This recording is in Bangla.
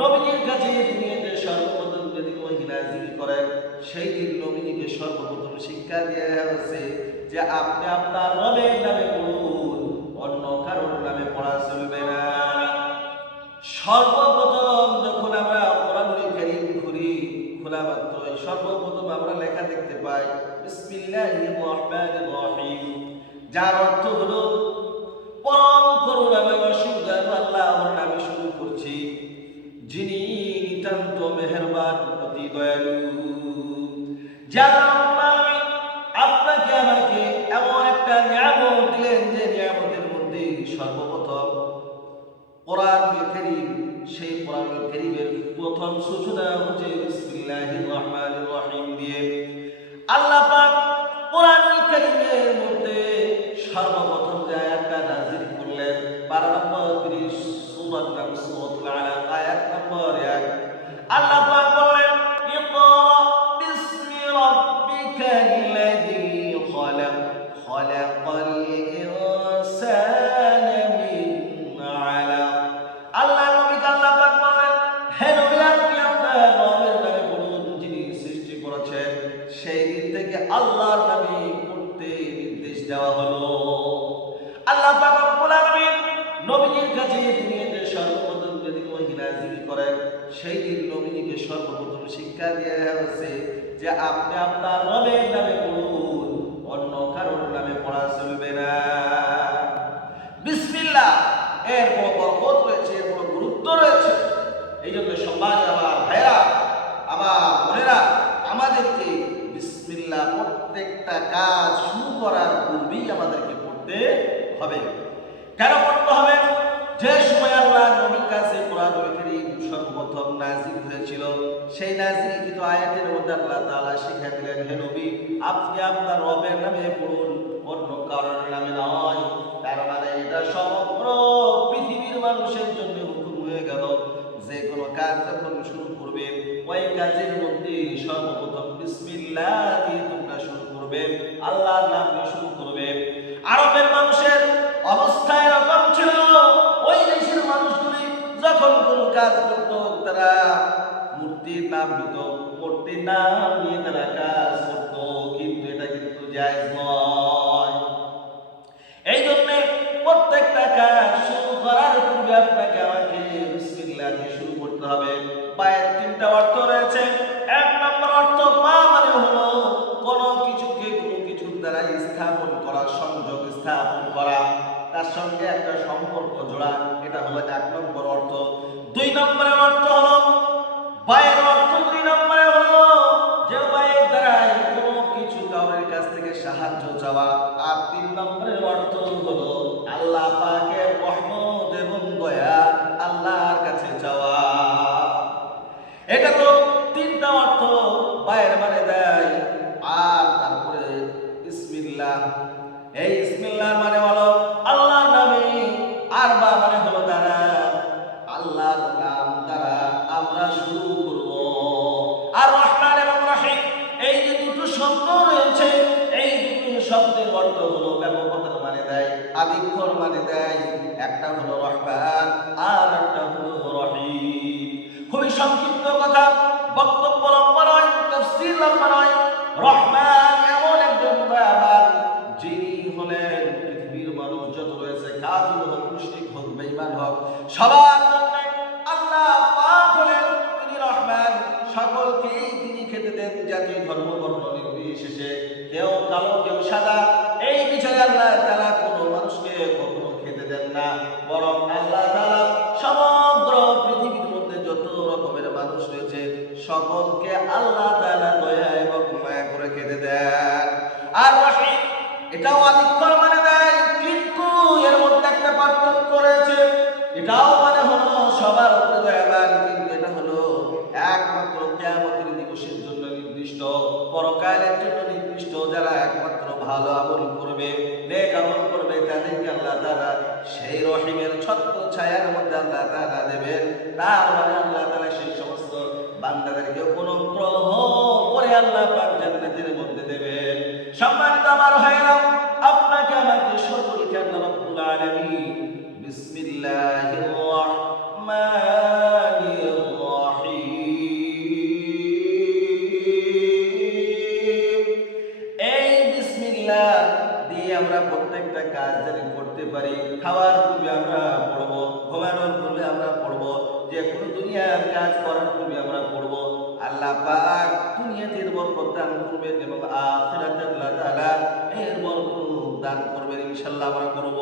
নবীজির কাছে দুনিয়াতে সর্বপ্রথম যদি ওহি নাযিল করেন, সেই দিন নবীজিকে সর্বপ্রথম শিক্ষা দেওয়া হয়েছে যে আপনি আপনার রবের নামে পড়ুন, অন্য কারোর নামে পড়া চলবে না। সর্বপ্রথম যখন আমরা কোরআনুল কারীম খুলি খোলা মাত্রই সর্বপ্রথম আমরা লেখা দেখতে পাই, বিসমিল্লাহির রহমানির রহিম, যার অর্থ হলো, পরম করুণাময় অসুবিধার আল্লাহর নামে যিনি নিতান্ত মেহেরবান, অতি দয়ালু। আপনাকে আমাকে এমন একটা নিয়ামত দিলেন যে নিয়ামতের মধ্যে সর্বপ্রথম কোরআনুল কারীম, সেই কোরআনুল কারীমের প্রথম সূচনা হচ্ছে বিসমিল্লাহির রহমানির রহিম দিয়ে। আল্লাহ পাক রব্বুল আলামিন নবীজির সর্বপ্রথম যদি ওহি নাযিল করেন সেই দিন নবীজিকে সর্বপ্রথম শিক্ষা দেওয়া হয়েছে যে আপনি আপনার রবের নামে পড়ুন, অন্য পড়া চলবে না। বিসমিল্লাহ এর রয়েছে এর গুরুত্ব রয়েছে। এই জন্য আমার ভাইরা আমার বোনেরা, আমাদেরকে বিসমিল্লাহ প্রত্যেকটা কাজ শুরু করার পূর্বেই আমাদেরকে পড়তে হবে। সর্বপ্রথম হয়েছিল। সেই নাযিল কিন্তু আয়াতের মধ্যে আল্লাহ তাআলা শিক্ষা দিলেন, হে নবী, আপনি আপনার রবের নামে পড়ুন, অন্য কারোর নামে নয়। তার মানে এটা সমগ্র পৃথিবীর মানুষের জন্য হুকুম হয়ে গেল। যে কোনো কাজ যখন শুরু করবে, ওই কাজের মধ্যে সর্বপ্রথম বিসমিল্লাহ দিয়ে তোমরা শুরু করবে, আল্লাহর নাম দিয়ে শুরু করবে। আরবের মানুষের অবস্থা এরকম ছিল, ওই দেশের মানুষগুলি যখন কোনো কাজ করত তারা মূর্তির নাম নিত, মূর্তির নাম নিয়ে তারা কাজ করত, কিন্তু এটা কিন্তু জায়েজ নয়। এই জন্য প্রত্যেকটা কাজ শুরু করার পূর্বে আপনাকে আমাকে বিসমিল্লাহ দিয়ে শুরু করতে হবে। পায়ের তিনটা অর্থ রয়েছে। এক নম্বর অর্থ পা মানে হলো কোনো কিছুকে কোনো কিছুর দ্বারা স্থাপন করা সংযোগ, স্থাপন তার সঙ্গে একটা সম্পর্ক জোড়া। এটা হলো এক নম্বর অর্থ। দুই নম্বরের অর্থ হলো, বায়ের অর্থ দুই নম্বরে হলো যে বায়ের দ্বারাই কোনো কিছু কাউরের কাছ থেকে সাহায্য চাওয়া। আর তিন নম্বরের অর্থ হলো, আল্লাহ পাকের অর্থ হলো ব্যাপকতার মানে দেয় আদিক্ষর মানে দেয়, একটা হলো রহমান আর একটা হলো রহিম। খুবই সংক্ষিপ্ত কথা, বক্তব্য লম্বা নয়, তফসিল লম্বা নয়, রহমান আর এটাও আদিক্ষর মানে দেয়, কিন্তু এর মধ্যে একটা পার্থক্য রয়েছে। এটাও মানে হলো সবার উপরে কিন্তু এটা হলো একমাত্র কিয়ামতের দিবসের জন্য নির্দিষ্ট, পরকালের জন্য নির্দিষ্ট। যারা একমাত্র ভালো আমল করবে, নেক আমল করবে, তাদেরকে আল্লাহ তাআলা সেই রহিমের ছত্র ছায়ার মধ্যে আল্লাহ তাআলা দেবেন। তার মানে আল্লাহ তাআলা সেই সমস্ত বান্দাদেরকে অনুগ্রহ করে আল্লাহ পাক জান্নাতের মধ্যে দেবেন। সম্মানিত আমার ভাইরা আপনাকে আমাকে সকলকে আল্লাহ রব্বুল আলামিন বিসমিল্লাহির রাহমানির রাহিম। এই বিসমিল্লাহ দিয়ে আমরা প্রত্যেকটা কাজ করতে পারি। খাওয়ার পূর্বে আমরা পড়ব, ঘুমানোর পূর্বে আমরা পড়ব যে কোনো দুনিয়ার কাজ করার পূর্বে আমরা পড়ব, আল্লাহ পাক দুনিয়াতে বরকত দান করবেন এবং আখিরাতে আল্লাহ তাআলা এর দান করবেন, ইনশাআল্লাহ আমরা করব